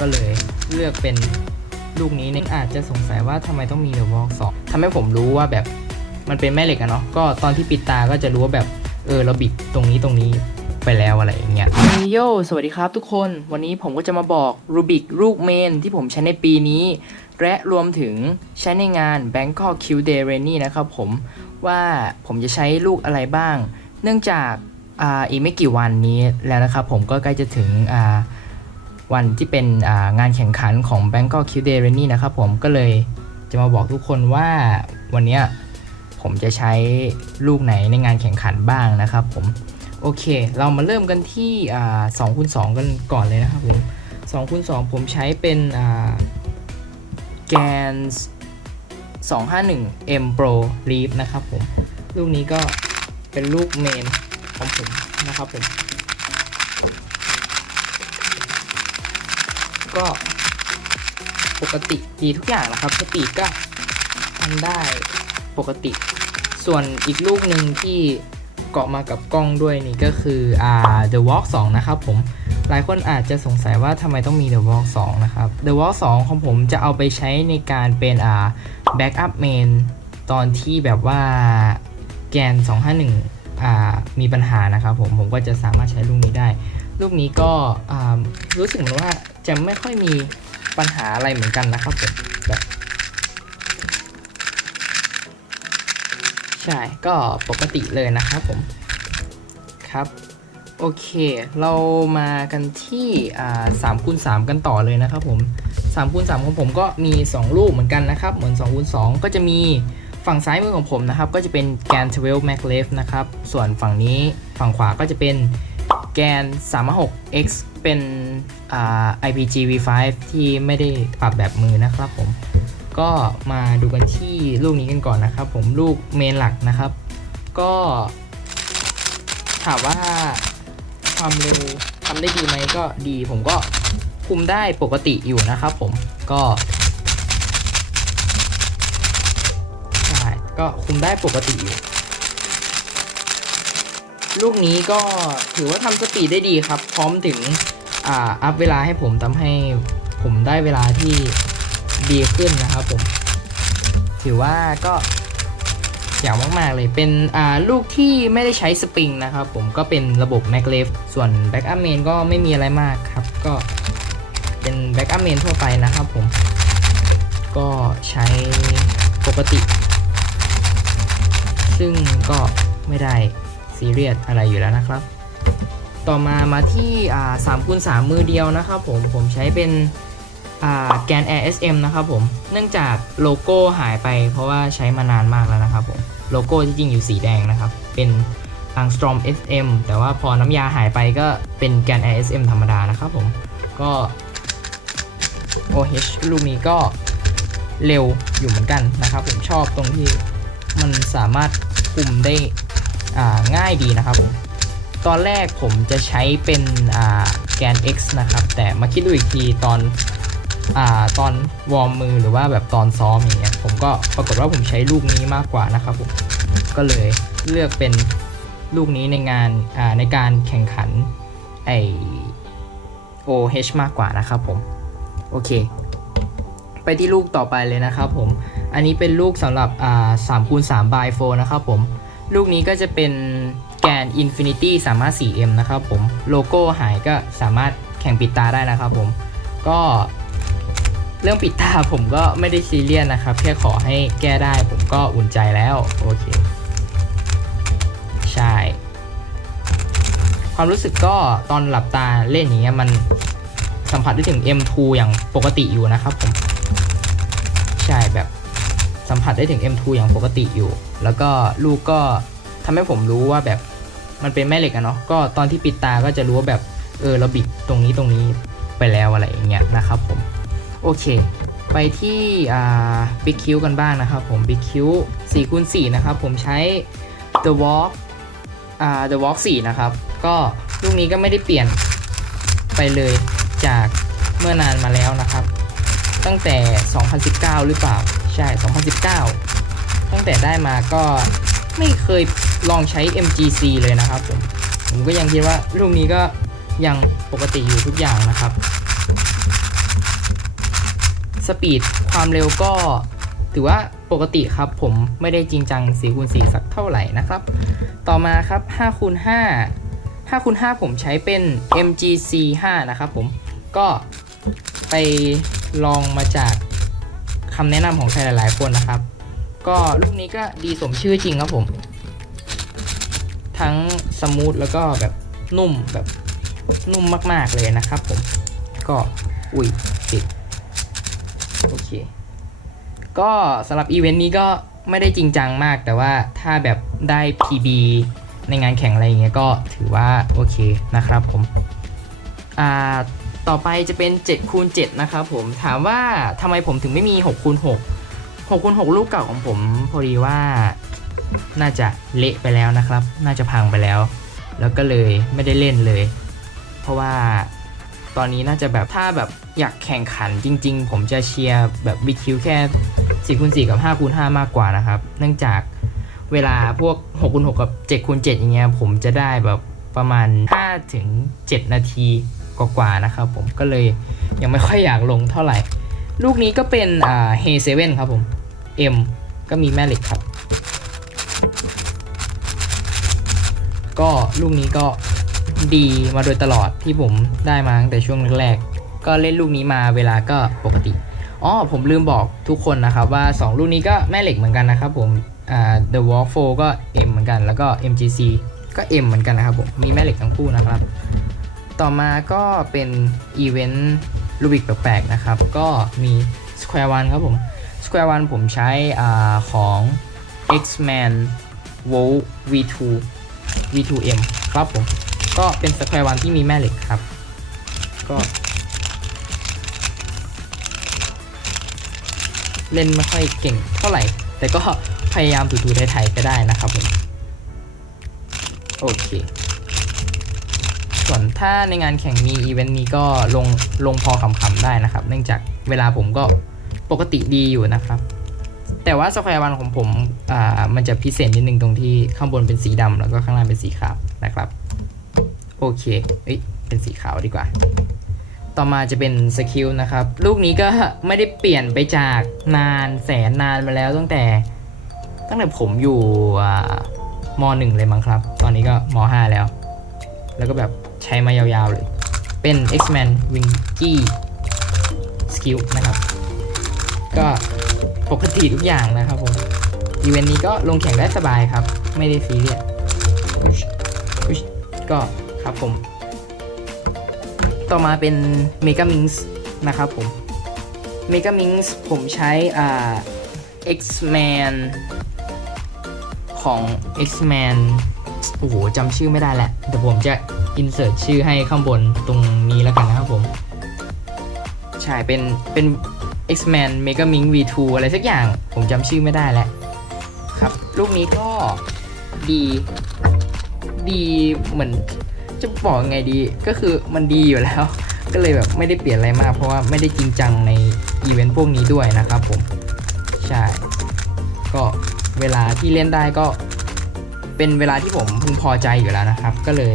ก็เลยเลือกเป็นลูกนี้เนี่ยอาจจะสงสัยว่าทำไมต้องมีเดอะวอล์กสองทำให้ผมรู้ว่าแบบมันเป็นแม่เหล็กอะเนาะก็ตอนที่ปิดตาก็จะรู้ว่าแบบเออเราบิดตรงนี้ตรงนี้ไปแล้วอะไรอย่างเงี้ยโยสวัสดีครับทุกคน วันนี้ผมก็จะมาบอกรูบิกลูกเมนที่ผมใช้ในปีนี้ และรวมถึงใช้ในงาน Bangkok Q Day Rainy นะครับผมว่าผมจะใช้ลูกอะไรบ้าง เนื่องจากออีกไม่กี่วันนี้แล้วนะครับผมก็ใกล้จะถึงอ่า วันที่เป็นงานแข่งขันของ Bangkok Q Day Rainy นะครับผมก็เลยจะมาบอกทุกคนว่าวันนี้ผมจะใช้ลูกไหนในงานแข่งขันบ้างนะครับผมโอเค เรามาเริ่มกันที่อ่า2คูณ2กันก่อนเลยนะครับผม2คูณ2ผมใช้เป็นอ่าแกน 251 M Pro Leaf นะครับผม ลูกนี้ก็เป็นลูกเมนของผมนะครับผม ก็ปกติดีทุกอย่างนะครับสปีดก็ทำได้ปกติ ส่วนอีกลูกหนึ่งที่เกาะมากับกล้องด้วยนี่ก็คืออ่า The Walk 2 นะครับผม หลายคนอาจจะสงสัยว่าทำไมต้องมี The Walk 2 นะครับ The Walk 2 ของผมจะเอาไปใช้ในการเป็นอ่า Backup Main ตอนที่แบบว่าแกน 251อ่ามีปัญหานะครับผม ผมก็จะสามารถใช้ลูกนี้ได้ ลูกนี้ก็รู้สึกเหมือนว่าจะไม่ค่อยมีปัญหาอะไรเหมือนกันนะครับผมแบบใช่ก็ปกติเลยนะครับผมครับโอเค เรามากันที่สามคูณสามกันต่อเลยนะครับผม3คูณ3ของผมก็มี 2 ลูกเหมือนกันนะครับ เหมือน2คูณ2ก็จะมีฝั่งซ้ายมือของผมนะครับ ก็จะเป็นแกน12 Mac l e f นะครับ ส่วนฝั่งนี้ฝั่งขวาก็จะเป็น แกน 356 X เป็นอ่า IPG V5 ที่ไม่ได้ปรับแบบมือนะครับผม ก็มาดูกันที่ลูกนี้กันก่อนนะครับผมลูกเมนหลักนะครับ ก็ถามว่าความเร็วทำได้ดีไหมก็ดีผมก็คุมได้ปกติอยู่นะครับผมก็ใช่ก็คุมได้ปกติอยู่ ลูกนี้ก็ถือว่าทำสปีดได้ดีครับ พร้อมถึงอ่าอัพเวลาให้ผมทำให้ผมได้เวลาที่ดีขึ้นนะครับผม ถือว่าก็อย่างมากๆเลยเป็นอ่าลูกที่ไม่ได้ใช้สปริงนะครับ ผมก็เป็นระบบ Mac l e f ส่วน Backup Main ก็ไม่มีอะไรมากครับ ก็เป็น Backup Main ทั่วไปนะครับผม ก็ใช้ปกติ ซึ่งก็ไม่ได้ ซีเรียสอะไรอยู่แล้วนะครับ ต่อมามาที่อ่า3คูณ3มือเดียวนะครับผมผมใช้เป็นแกน Air SM นะครับผม เนื่องจากโลโก้หายไปเพราะว่าใช้มานานมากแล้วนะครับผม โลโก้ที่จริงอยู่สีแดงนะครับ เป็น Angstrom SM แต่ว่าพอน้ำยาหายไปก็เป็นแกน Air SM ธรรมดานะครับผม ก็ OH ลูกนี้ก็เร็วอยู่เหมือนกันนะครับผมชอบตรงที่มันสามารถคุมได้ ง่ายดีนะครับผมตอนแรกผมจะใช้เป็นแกน X นะครับ แต่มาคิดดูอีกทีตอนอตอนวอร์มมือหรือว่าแบบตอนซ้อมอย่างเงี้ยผมก็ปรากฏว่าผมใช้ลูกนี้มากกว่านะครับผมก็เลยเลือกเป็นลูกนี้ในงานาในการแข่งขันไอ OH มากกว่านะครับผม โอเค ไปที่ลูกต่อไปเลยนะครับผม อันนี้เป็นลูกสำหรับอ่า3คูณ3 by 4นะครับผม ลูกนี้ก็จะเป็นแกน Infinity 354M นะครับผม โลโก้หายก็สามารถแข่งปิดตาได้นะครับผม ก็เรื่องปิดตาผมก็ไม่ได้ซีเรียสนะครับ แค่ขอให้แก้ได้ผมก็อุ่นใจแล้ว โอเค ใช่ ความรู้สึกก็ตอนหลับตาเล่นอย่างเงี้ยมันสัมผัสได้ถึง M2 อย่างปกติอยู่นะครับผม ใช่แบบ สัมผัสได้ถึง M2 อย่างปกติอยู่ แล้วก็ลูกก็ทำให้ผมรู้ว่าแบบมันเป็นแม่เหล็กอะเนาะก็ตอนที่ปิดตาก็จะรู้ว่าแบบเออเราบิดตรงนี้ตรงนี้ไปแล้วอะไรอย่างเงี้ยนะครับผมโอเค ไปที่อ่า Big Q กันบ้างนะครับผม Big Q 4คูณ4นะครับผมใช้ The Walk อ่า The Walk 4 นะครับ ก็ลูกนี้ก็ไม่ได้เปลี่ยนไปเลยจากเมื่อนานมาแล้วนะครับ ตั้งแต่ 2019 หรือเปล่า ใช่ 2019 ตั้งแต่ได้มาก็ไม่เคยลองใช้ MGC เลยนะครับผม ผมก็ยังคิดว่าลูกนี้ก็ยังปกติอยู่ทุกอย่างนะครับ สปีดความเร็วก็ถือว่าปกติครับผมไม่ได้จริงจัง4คูณ4สักเท่าไหร่นะครับ ต่อมาครับ5คูณ5 5คูณ5ผมใช้เป็น MGC 5 นะครับผม ก็ไปลองมาจาก คำแนะนำของใครหลาย ๆ คนนะครับ ก็ลูกนี้ก็ดีสมชื่อจริงครับผม ทั้งสมูทแล้วก็แบบนุ่มแบบนุ่มมาก ๆ เลยนะครับผม ก็อุ้ยติดโอเค ก็สำหรับอีเวนต์นี้ก็ไม่ได้จริงจังมาก แต่ว่าถ้าแบบได้ PB ในงานแข่งอะไรอย่างเงี้ยก็ถือว่าโอเคนะครับผม อ่า ต่อไปจะเป็น7คูณ7นะครับผมถามว่าทำไมผมถึงไม่มี6คูณ6 6คูณ6ลูกเก่าของผมพอดีว่าน่าจะเละไปแล้วนะครับ น่าจะพังไปแล้ว แล้วก็เลยไม่ได้เล่นเลย เพราะว่าตอนนี้น่าจะแบบถ้าแบบอยากแข่งขันจริง ๆ ผมจะเชียร์แบบวิคิวแค่4คูณ4กับ5คูณ5มากกว่านะครับ เนื่องจากเวลาพวก6คูณ6กับ7คูณ7อย่างเงี้ยผมจะได้แบบประมาณ5ถึง7นาที กว่าๆนะครับผมก็เลยยังไม่ค่อยอยากลงเท่าไหร่ ลูกนี้ก็เป็นอ่าเฮเซเว่นครับผม M ก็มีแม่เหล็กครับ ก็ลูกนี้ก็ดีมาโดยตลอดที่ผมได้มาตั้งแต่ช่วงแรกๆก็เล่นลูกนี้มาเวลาก็ปกติอ๋อผมลืมบอกทุกคนนะครับว่า 2 ลูกนี้ก็แม่เหล็กเหมือนกันนะครับผมอ่า The Walk 4ก็ M เหมือนกัน แล้วก็ MGC ก็ M เหมือนกันนะครับผม มีแม่เหล็กทั้งคู่นะครับ ต่อมาก็เป็นอีเวนต์ลูบิกแปลกๆนะครับ ก็มี Square One ครับผม Square One ผมใช้อาของ X-Man w o V2 V2M ครับผม ก็เป็น Square One ที่มีแม่เหล็กครับ ก็ เล่นไม่ค่อยเก่งเท่าไหร่ แต่ก็พยายามถูๆไทยๆก็ได้นะครับผม โอเค ส่วนถ้าในงานแข่งมีอีเวนต์นี้ก็ลงลงพอขำๆได้นะครับ เนื่องจากเวลาผมก็ปกติดีอยู่นะครับ แต่ว่าสแควร์วันของผมอ่ามันจะพิเศษนิดนึงตรงที่ข้างบนเป็นสีดำแล้วก็ข้างล่างเป็นสีขาวนะครับโอเคเอ้ยเป็นสีขาวดีกว่า ต่อมาจะเป็นสกิลนะครับ ลูกนี้ก็ไม่ได้เปลี่ยนไปจากนานแสนนานมาแล้วตั้งแต่ตั้งแต่ผมอยู่อ่ามหนึ่งเลยมั้งครับ ตอนนี้ก็มห้าแล้ว แล้วก็แบบ ใช้มายาวๆเลย เป็น X-Men Wingy Skill นะครับ ก็ปกติทุกอย่างนะครับผมอีเวนต์นี้ก็ลงแข่งได้สบายครับ ไม่ได้ซีเรียสอุ๊ยก็ครับผม ต่อมาเป็น Mega Minx นะครับผม Mega Minx ผมใช้อ่า X-Man ของ X-Man โอ้โหจำชื่อไม่ได้แหละ แต่ผมจะ insert ชื่อให้ข้างบนตรงนี้แล้วกันนะครับผม ใช่เป็นเป็น X-Men Mega Mink V2 อะไรสักอย่าง ผมจำชื่อไม่ได้แล้วครับ ลูกนี้ก็ดี ดีเหมือนจะบอกไงดี ก็คือมันดีอยู่แล้ว ก็เลยแบบไม่ได้เปลี่ยนอะไรมาก เพราะว่าไม่ได้จริงจังในอีเวนต์พวกนี้ด้วยนะครับผม ใช่ ก็เวลาที่เล่นได้ก็เป็นเวลาที่ผมพึงพอใจอยู่แล้วนะครับ ก็เลย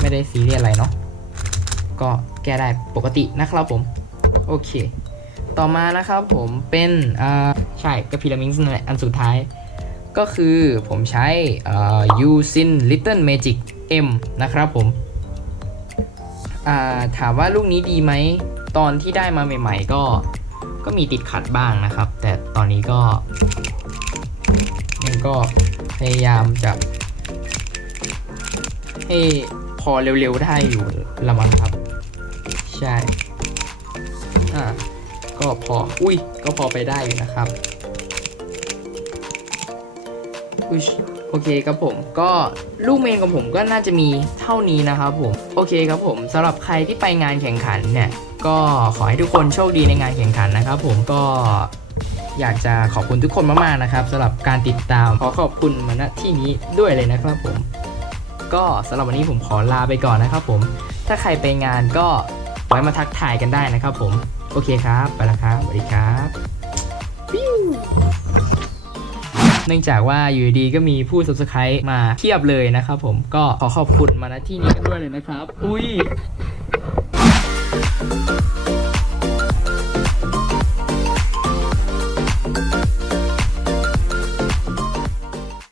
ไม่ได้ซีเรียสอะไรเนาะก็แก้ได้ปกตินะครับผม โอเค ต่อมานะครับผมเป็นอ่าใช่ก็พีระมิดนั่นแหละอันสุดท้าย ก็คือผมใช้อ่า Usin Little Magic M นะครับผมอ่าถามว่าลูกนี้ดีไหมตอนที่ได้มาใหม่ ๆ ก็ก็มีติดขัดบ้างนะครับ แต่ตอนนี้ก็มันก็พยายามจะให้ พอเร็วๆได้อยู่ละมั้งครับ ใช่ อ่า ก็พอ อุ้ย ก็พอไปได้อยู่นะครับ อุ้ยโอเคครับผมก็ลูกเมนของผมก็น่าจะมีเท่านี้นะครับผมโอเคครับผมสำหรับใครที่ไปงานแข่งขันเนี่ยก็ขอให้ทุกคนโชคดีในงานแข่งขันนะครับ ผมก็อยากจะขอบคุณทุกคนมากๆนะครับสำหรับการติดตามขอขอบคุณมาณที่นี้ด้วยเลยนะครับผม ก็สำหรับวันนี้ผมขอลาไปก่อนนะครับผม ถ้าใครไปงานก็ไว้มาทักทายกันได้นะครับผม โอเคครับ ไปแล้วครับสวัสดีครับปิ้วเนื่องจากว่าอยู่ดีๆก็มีผู้ subscribe มาเทียบเลยนะครับผมก็ขอขอบคุณมาณที่นี้กันด้วยเลยนะครับ อุ้ย